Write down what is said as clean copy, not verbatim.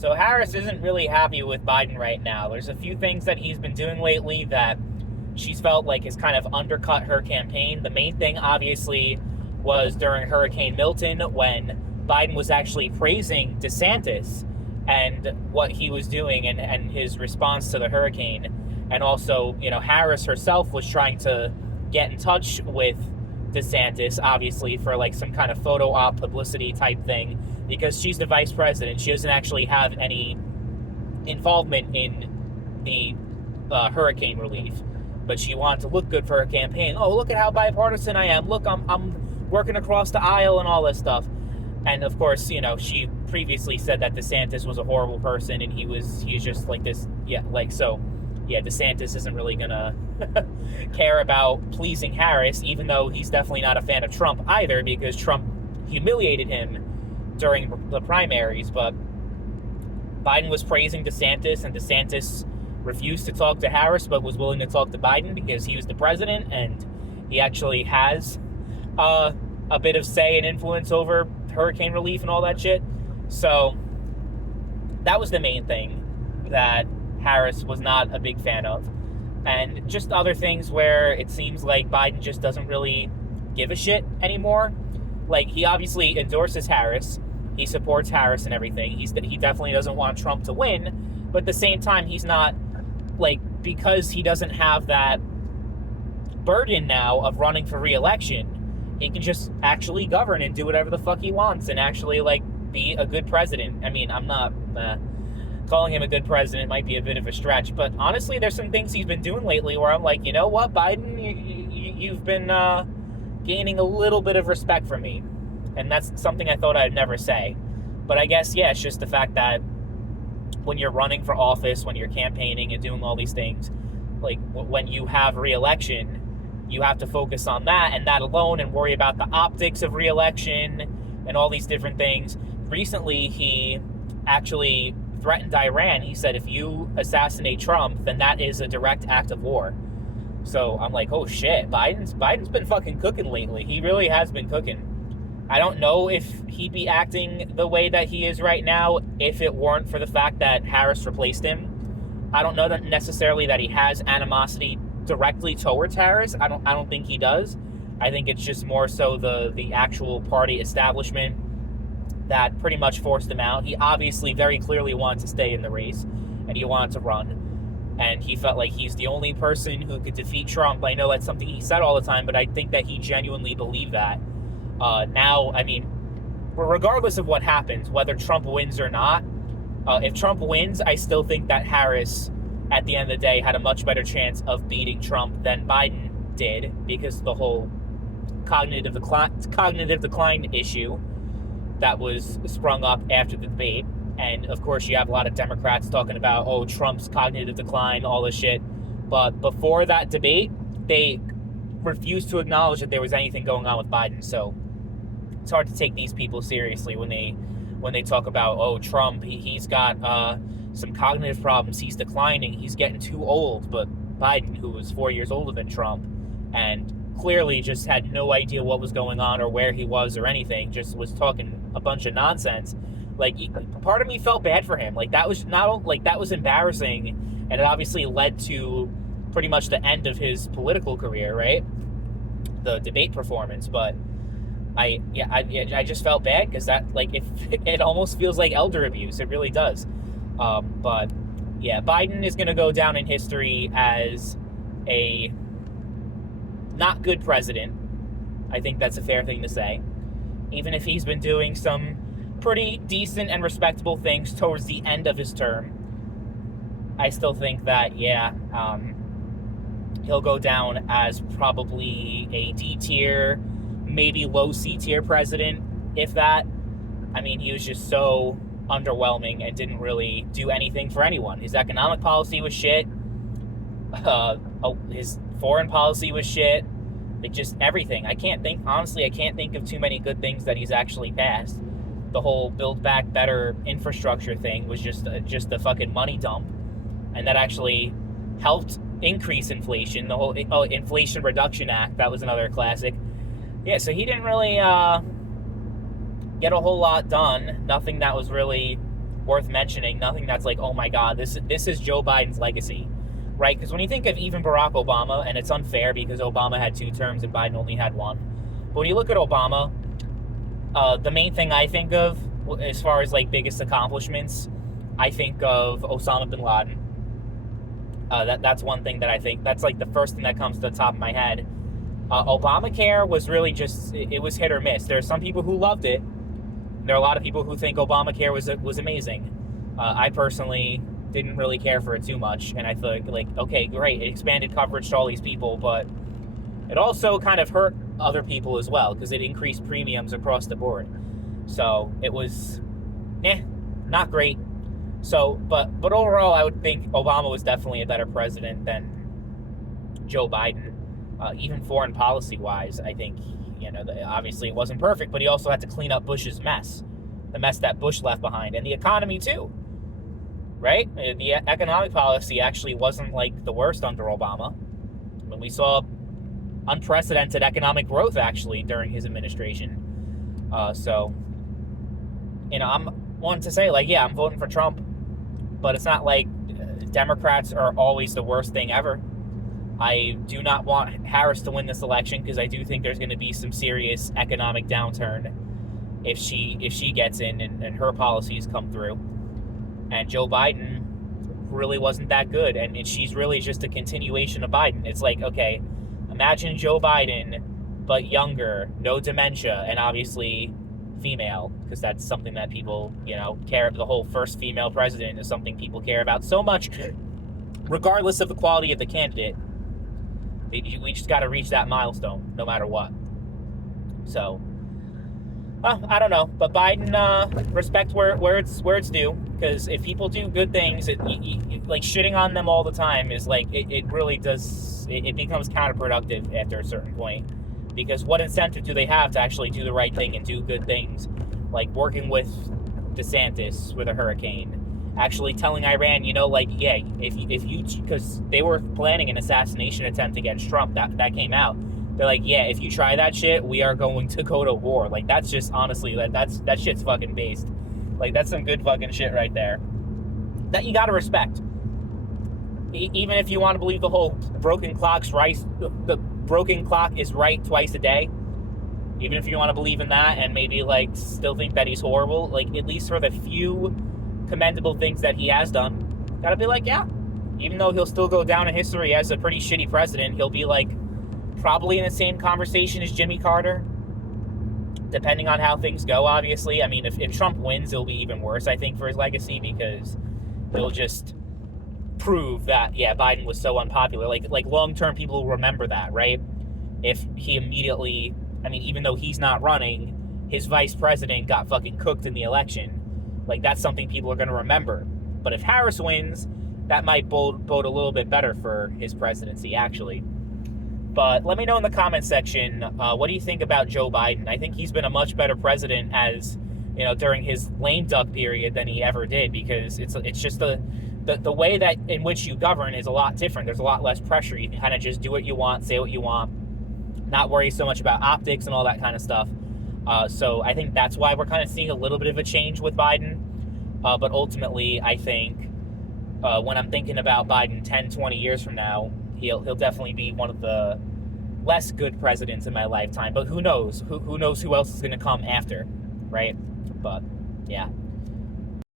So Harris isn't really happy with Biden right now. There's a few things that he's been doing lately that she's felt like has kind of undercut her campaign. The main thing, obviously, was during Hurricane Milton when Biden was actually praising DeSantis and what he was doing and his response to the hurricane. And also, Harris herself was trying to get in touch with DeSantis, obviously, for like some kind of photo op publicity type thing, because she's the vice president. She doesn't actually have any involvement in the hurricane relief, but she wanted to look good for her campaign. Oh, look at how bipartisan I am. Look, I'm working across the aisle and all this stuff. And of course, she previously said that DeSantis was a horrible person and he's just like this. Yeah, DeSantis isn't really gonna care about pleasing Harris, even though he's definitely not a fan of Trump either, because Trump humiliated him during the primaries. But Biden was praising DeSantis, and DeSantis refused to talk to Harris, but was willing to talk to Biden because he was the president, and he actually has a bit of say and influence over hurricane relief and all that shit. So that was the main thing that Harris was not a big fan of. And just other things where it seems like Biden just doesn't really give a shit anymore. Like, he obviously endorses Harris. He supports Harris and everything. He definitely doesn't want Trump to win. But at the same time, he's not, because he doesn't have that burden now of running for re-election, he can just actually govern and do whatever the fuck he wants and actually, be a good president. I mean, I'm not calling him a good president. Might be a bit of a stretch, but honestly, there's some things he's been doing lately where I'm like, you know what, Biden, you've been gaining a little bit of respect from me, and that's something I thought I'd never say. But I guess, yeah, it's just the fact that when you're running for office, when you're campaigning and doing all these things, when you have re-election, you have to focus on that and that alone and worry about the optics of re-election and all these different things. Recently, he actually threatened Iran. He said, if you assassinate Trump, then that is a direct act of war. So I'm like, oh shit, Biden's been fucking cooking lately. He really has been cooking. I don't know if he'd be acting the way that he is right now if it weren't for the fact that Harris replaced him. I don't know that necessarily that he has animosity directly towards Harris. I don't think he does. I think it's just more so the actual party establishment that pretty much forced him out. He obviously very clearly wanted to stay in the race, and he wanted to run, and he felt like he's the only person who could defeat Trump. I know that's something he said all the time, but I think that he genuinely believed that. Now, I mean, regardless of what happens, whether Trump wins or not, if Trump wins, I still think that Harris, at the end of the day, had a much better chance of beating Trump than Biden did, because the whole cognitive decline issue that was sprung up after the debate. And of course, you have a lot of Democrats talking about, oh, Trump's cognitive decline, all this shit. But before that debate, they refused to acknowledge that there was anything going on with Biden. So it's hard to take these people seriously when they talk about, oh, Trump, he's got some cognitive problems, he's declining, he's getting too old. But Biden, who was 4 years older than Trump and clearly just had no idea what was going on or where he was or anything, just was talking a bunch of nonsense. Part of me felt bad for him. That was embarrassing, and it obviously led to pretty much the end of his political career, right? The debate performance. But I just felt bad because that, it almost feels like elder abuse. It really does. But yeah, Biden is going to go down in history as a not good president. I think that's a fair thing to say. Even if he's been doing some pretty decent and respectable things towards the end of his term, I still think that, he'll go down as probably a D tier, maybe low C tier president, if that. I mean, he was just so underwhelming and didn't really do anything for anyone. His economic policy was shit. His foreign policy was shit. Just everything. I can't think of too many good things that he's actually passed. The whole Build Back Better infrastructure thing was just a fucking money dump, and that actually helped increase inflation. The whole Inflation Reduction Act, that was another classic. Yeah, so he didn't really get a whole lot done. Nothing that was really worth mentioning. Nothing that's like, oh my God, this is Joe Biden's legacy, right? Because when you think of even Barack Obama, and it's unfair because Obama had 2 terms and Biden only had 1, but when you look at Obama, the main thing I think of as far as like biggest accomplishments, I think of Osama bin Laden. That's one thing that I think, that's like the first thing that comes to the top of my head. Obamacare was really just, it was hit or miss. There are some people who loved it. There are a lot of people who think Obamacare was amazing. I personally didn't really care for it too much, and I thought, like, okay, great, it expanded coverage to all these people, but it also kind of hurt other people as well, because it increased premiums across the board. So it was, not great. So, but overall, I would think Obama was definitely a better president than Joe Biden. Even foreign policy-wise, I think, obviously it wasn't perfect, but he also had to clean up Bush's mess, the mess that Bush left behind, and the economy too, right? The economic policy actually wasn't like the worst under Obama. When we saw unprecedented economic growth actually during his administration. So, I'm wanting to say, like, yeah, I'm voting for Trump, but it's not like Democrats are always the worst thing ever. I do not want Harris to win this election because I do think there's going to be some serious economic downturn if she gets in and her policies come through. And Joe Biden really wasn't that good, and she's really just a continuation of Biden. It's like, okay, imagine Joe Biden, but younger, no dementia, and obviously female, because that's something that people, care. The whole first female president is something people care about so much, regardless of the quality of the candidate. We just got to reach that milestone, no matter what. So, I don't know, but Biden, respect where it's due, because if people do good things, like shitting on them all the time is like, it really does, it becomes counterproductive after a certain point, because what incentive do they have to actually do the right thing and do good things, like working with DeSantis with a hurricane, actually telling Iran, if you, because they were planning an assassination attempt against Trump, that came out. They're like, yeah, if you try that shit, we are going to go to war. Like, that's just, honestly, that shit's fucking based. Like, that's some good fucking shit right there. That you gotta respect. Even if you want to believe the whole broken clock's right, the broken clock is right twice a day. Even if you want to believe in that and maybe, like, still think that he's horrible, like, at least for the few commendable things that he has done, gotta be like, yeah, even though he'll still go down in history as a pretty shitty president, he'll be like probably in the same conversation as Jimmy Carter, depending on how things go, obviously. I mean, if Trump wins, it'll be even worse, I think, for his legacy, because it'll just prove that, yeah, Biden was so unpopular. Like long-term people will remember that, right? If he immediately, even though he's not running, his vice president got fucking cooked in the election. Like, that's something people are going to remember. But if Harris wins, that might bode a little bit better for his presidency, actually. But let me know in the comment section, what do you think about Joe Biden? I think he's been a much better president during his lame duck period than he ever did, because it's just the way that in which you govern is a lot different. There's a lot less pressure. You can kind of just do what you want, say what you want, not worry so much about optics and all that kind of stuff. So I think that's why we're kind of seeing a little bit of a change with Biden. But ultimately, I think when I'm thinking about Biden 10, 20 years from now, he'll definitely be one of the less good presidents in my lifetime. But who knows? Who knows who else is going to come after, right? But, yeah.